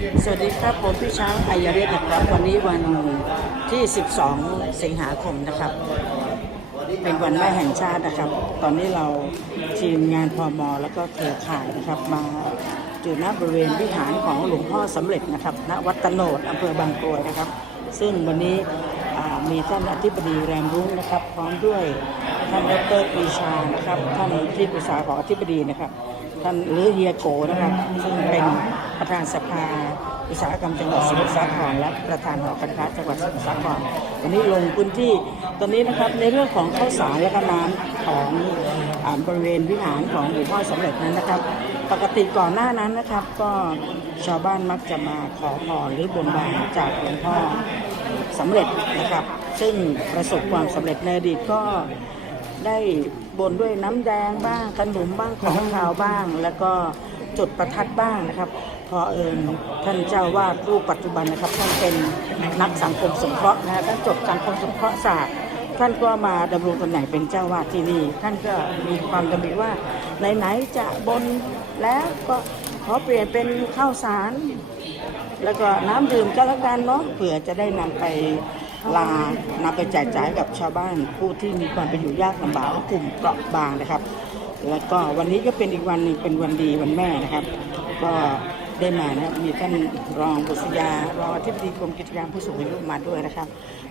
สวัสดีครับผมพี่ช้างไอยเรศนะครับ วันนี้วันที่ 12 สิงหาคมนะครับ เป็นวันแม่แห่งชาตินะครับ ตอนนี้เราทีมงานพอมแล้วก็เครือข่ายนะครับ มาอยู่ณบริเวณวิหารของหลวงพ่อสำเร็จนะครับณวัดตโนดอำเภอบางกรวยนะครับ ซึ่งวันนี้มีท่านอธิบดีแรมรุ้งนะครับ พร้อมด้วยท่านดรปรีชานะครับท่านที่ปรึกษาของอธิบดีนะครับ ท่านหรือเฮียโกนะครับ ซึ่งเป็น ประธานสภาอุตสาหกรรมจังหวัดสมุทรสาครและประธานหอการค้าจังหวัดสมุทรสาครวันนี้ลงพื้นที่ตอนนี้นะครับในเรื่องของข้าวสารและก็น้ำของอบริเวณวิหารของหลวงพ่อสำเร็จนั้นนะครับ ปกติก่อนหน้านั้นนะครับ ก็ชาวบ้านมักจะมาขอพรหรือบนบานจากหลวงพ่อสำเร็จนะครับ ซึ่งประสบความสำเร็จในอดีตก็ได้บนด้วยน้ำแดงบ้างขนมบ้างของขาวบ้าง แล้วก็ จุดประทัดบ้างนะครับพอเอิญท่านเจ้าวาดรูปปัจจุบันนะครับ ท่านเป็นนักสังคมสงเคราะห์นะท่านจบสังคมสงเคราะห์ศาสตร์ท่านก็มาดำรงตำแหน่งเป็นเจ้าวาดที่นี่ ท่านก็มีความดำริว่าไหนๆจะบนแล้วก็ขอเปลี่ยนเป็นข้าวสาร แล้วก็น้ำดื่มก็แล้วกันเนาะเผื่อจะได้นำไปลานำไปแจกจ่ายกับชาวบ้านผู้ที่มีความเป็นอยู่ยากลำบากกลุ่มเปราะบางนะครับ แล้วก็วันนี้ก็เป็นอีกวันหนึ่งเป็นวันดีวันแม่นะครับ ก็ได้มานะครับมีท่านรองบุษยารองอธิบดีกรมกิจการผู้สูงอายุมาด้วยนะครับ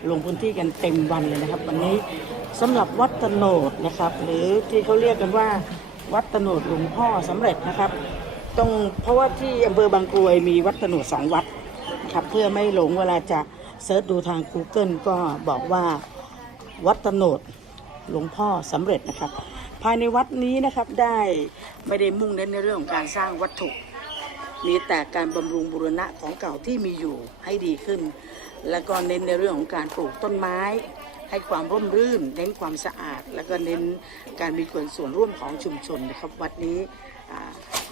ลงพื้นที่กันเต็มวันเลยนะครับ วันนี้สำหรับวัดตโนดนะครับ หรือที่เขาเรียกกันว่าวัดตโนดหลวงพ่อสำเร็จนะครับตรงเพราะว่าที่อำเภอบางกรวยมีวัดตโนดสองวัดนะครับเพื่อไม่หลงเวลาจะเซิร์ชดูทาง Google ก็บอกว่าวัดตโนดหลวงพ่อสำเร็จนะครับ ภายในวัดนี้นะครับได้ไม่ได้มุ่งเน้นในเรื่องของการสร้างวัตถุ มีแต่การบำรุงบูรณะของเก่าที่มีอยู่ให้ดีขึ้น แล้วก็เน้นในเรื่องของการปลูกต้นไม้ ให้ความร่มรื่น เน้นความสะอาด แล้วก็เน้นการมีส่วนร่วมของชุมชนนะครับวัดนี้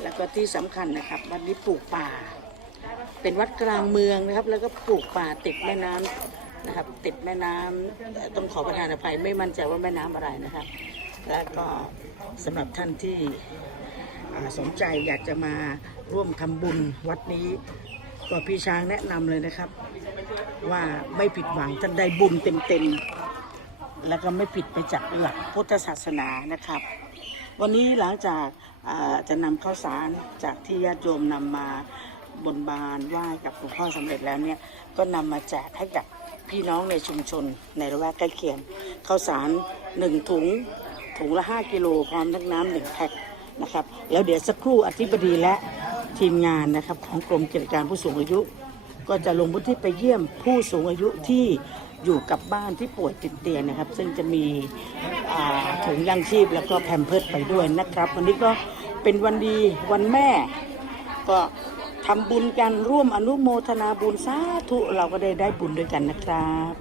แล้วก็ที่สำคัญนะครับวัดนี้ปลูกป่า เป็นวัดกลางเมืองนะครับ แล้วก็ปลูกป่าติดแม่น้ำนะครับติดแม่น้ำเอ่อต้องขอประทานอภัยไม่มั่นใจว่าแม่น้ำอะไรนะครับ แล้วก็สำหรับท่านที่สนใจอยากจะมาร่วมทำบุญวัดนี้ก็พี่ช้างแนะนำเลยนะครับ ว่าไม่ผิดหวังท่านได้บุญเต็มๆ แล้วก็ไม่ผิดไปจากหลักพุทธศาสนานะครับ วันนี้หลังจากาจะนำข้าวสารจากที่ญาติโยมนำมาบนบานไหว้กับหลวงพ่อสำเร็จแล้วเนี่ยก็นำมาแจกให้กับพี่น้องในชุมชนในระแวกใกล้เคียงข้าวสารหนึ่งถุง ถุงละ 5 กิโลพร้อมทั้งน้ำหนึ่งแพ็คนะครับ แล้วเดี๋ยวสักครู่อธิบดีและทีมงานนะครับของกรมกิจการผู้สูงอายุ ก็จะลงพื้นที่ไปเยี่ยมผู้สูงอายุที่อยู่กับบ้านที่ป่วยติดเตียงนะครับ ซึ่งจะมีถุงยังชีพแล้วก็แพมเพิร์ดไปด้วยนะครับ วันนี้ก็เป็นวันดีวันแม่ ก็ทำบุญกันร่วมอนุโมทนาบุญสาธุเราก็ได้ได้บุญด้วยกันนะครับ